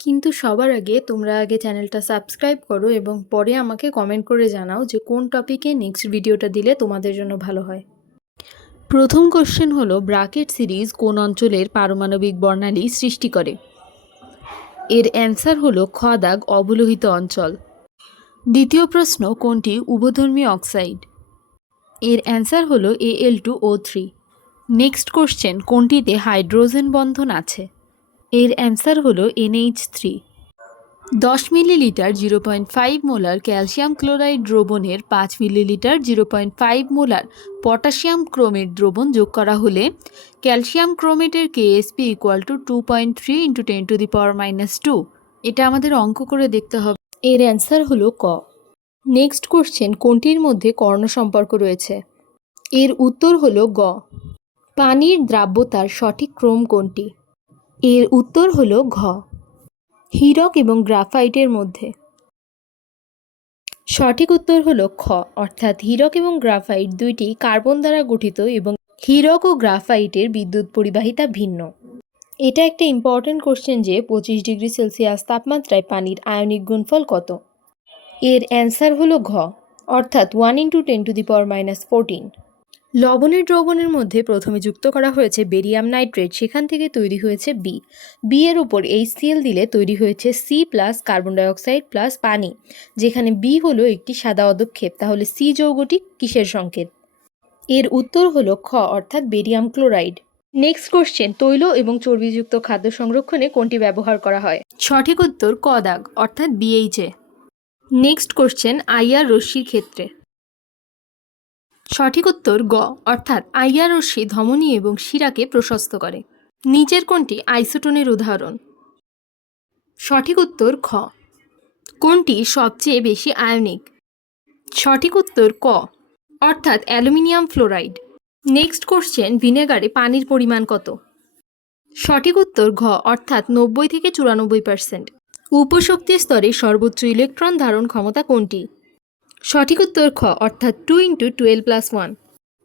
কিন্তু সবার আগে তোমরা আগে চ্যানেলটা সাবস্ক্রাইব করো এবং পরে আমাকে কমেন্ট করে জানাও যে কোন টপিকে নেক্সট ভিডিওটা দিলে তোমাদের জন্য ভালো হয়। প্রথম কোশ্চেন হলো ব্রাকেট সিরিজ কোন অঞ্চলের পারমাণবিক বর্ণালী সৃষ্টি করে? এর অ্যান্সার হলো খ দাগ অবলোহিত অঞ্চল। দ্বিতীয় প্রশ্ন কোনটি উভধর্মী অক্সাইড? এর অ্যান্সার হলো Al2O3। নেক্সট কোশ্চেন কোনটিতে হাইড্রোজেন বন্ধন আছে? এর অ্যান্সার হলো NH3। 10 millilitre 0.5 molar calcium chloride দ্রবণের 5 মিলিলিটার 0.5 মোলার পটাশিয়াম ক্রোমেট দ্রবণ যোগ করা হলে ক্যালসিয়াম ক্রোমেটের KSP = 2.3 × 10⁻²। এটা আমাদের অঙ্ক করে দেখতে হবে। এর অ্যান্সার হলো ক। নেক্সট কোশ্চেন কোনটির মধ্যে কর্ণ সম্পর্ক রয়েছে? এর উত্তর হলো গ। পানির দ্রাব্যতার সঠিক ক্রম কোনটি? এর উত্তর হলো ঘ। হীরক এবং গ্রাফাইটের মধ্যে সঠিক উত্তর হলো খ, অর্থাৎ হীরক এবং গ্রাফাইট দুইটি কার্বন দ্বারা গঠিত এবং হীরক ও গ্রাফাইটের বিদ্যুৎ পরিবাহিতা ভিন্ন। এটা একটা ইম্পর্টেন্ট কোশ্চেন যে 25 ডিগ্রি সেলসিয়াস তাপমাত্রায় পানির আয়নিক গুণফল কত? এর অ্যান্সার হলো ঘ, অর্থাৎ 1 × 10⁻14। লবণের দ্রবণের মধ্যে প্রথমে যুক্ত করা হয়েছে বেরিয়াম নাইট্রেট, সেখান থেকে তৈরি হয়েছে বি এর উপর HCl দিলে তৈরি হয়েছে C plus carbon dioxide plus পানি, যেখানে বি হলো একটি সাদা অদক্ষেপ। তাহলে সি যৌগটি কিসের সংকেত? এর উত্তর হলো খ, অর্থাৎ বেরিয়াম ক্লোরাইড। নেক্সট কোশ্চেন তৈল এবং চর্বিযুক্ত খাদ্য সংরক্ষণে কোনটি ব্যবহার করা হয়? সঠিক উত্তর ক দাগ, অর্থাৎ BHA। নেক্সট কোশ্চেন IR রশ্মির ক্ষেত্রে সঠিক উত্তর গ, অর্থাৎ IR রশ্মি ধমনী এবং শিরাকে প্রশস্ত করে। নিচের কোনটি আইসোটোনের উদাহরণ? সঠিক উত্তর খ। কোনটি সবচেয়ে বেশি আয়নিক? সঠিক উত্তর ক, অর্থাৎ অ্যালুমিনিয়াম ফ্লোরাইড। নেক্সট কোশ্চেন ভিনেগারে পানির পরিমাণ কত? সঠিক উত্তর ঘ, অর্থাৎ 90 থেকে 94%। উপশক্তি স্তরে সর্বোচ্চ ইলেকট্রন ধারণ ক্ষমতা কোনটি? সঠিক উত্তর খ, অর্থাৎ 2 × 12+1।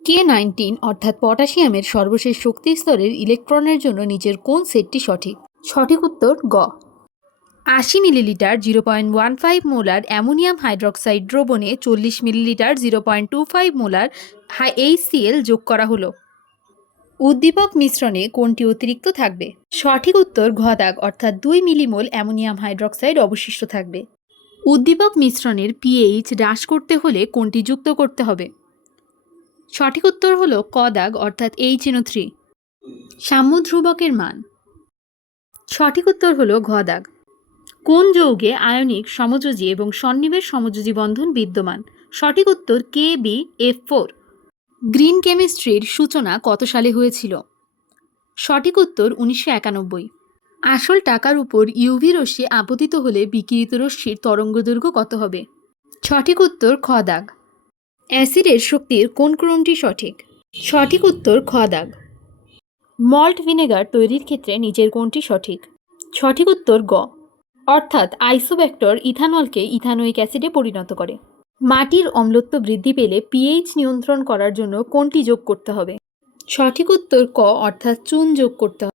K19 অর্থাৎ পটাশিয়ামের সর্বশেষ শক্তি স্তরের ইলেকট্রনের জন্য নিচের কোন সেটটি সঠিক? সঠিক উত্তর গ। 80 মিলিলিটার 0.15 মোলার অ্যামোনিয়াম হাইড্রক্সাইড দ্রবণে 40 মিলিলিটার 0.25 মোলার HCl যোগ করা হলো। উদ্দীপক মিশ্রণে কোনটি অতিরিক্ত থাকবে? সঠিক উত্তর ঘ দাগ, অর্থাৎ 2 মিলিমোল অ্যামোনিয়াম হাইড্রক্সাইড অবশিষ্ট থাকবে। উদ্দীপক মিশ্রণের pH হ্রাস করতে হলে কোনটি যুক্ত করতে হবে? সঠিক উত্তর হলো ক দাগ, অর্থাৎ HNO3। সাম্য ধ্রুবকের মান? সঠিক উত্তর হলো ঘ দাগ। কোন যৌগে আয়নিক সমযোজী এবং সন্নিবেশ সমযোজী বন্ধন বিদ্যমান? সঠিক উত্তর KB(F4)। গ্রিন কেমিস্ট্রির সূচনা কত সালে হয়েছিল? সঠিক উত্তর 1991। আসল টাকার উপর UV রশ্মি আপতিত হলে বিকিরিত রশ্মির তরঙ্গদৈর্ঘ্য কত হবে? সঠিক উত্তর খ দাগ। অ্যাসিডের শক্তির কোন ক্রমটি সঠিক? সঠিক উত্তর খ দাগ। মল্ট ভিনেগার তৈরির ক্ষেত্রে নিচের কোনটি সঠিক? সঠিক উত্তর গ, অর্থাৎ আইসোব্যাক্টর ইথানলকে ইথানোয়িক অ্যাসিডে পরিণত করে। মাটির অম্লত্ব বৃদ্ধি পেলে pH নিয়ন্ত্রণ করার জন্য কোনটি যোগ করতে হবে? সঠিক উত্তর ক, অর্থাৎ চুন যোগ করতে হবে।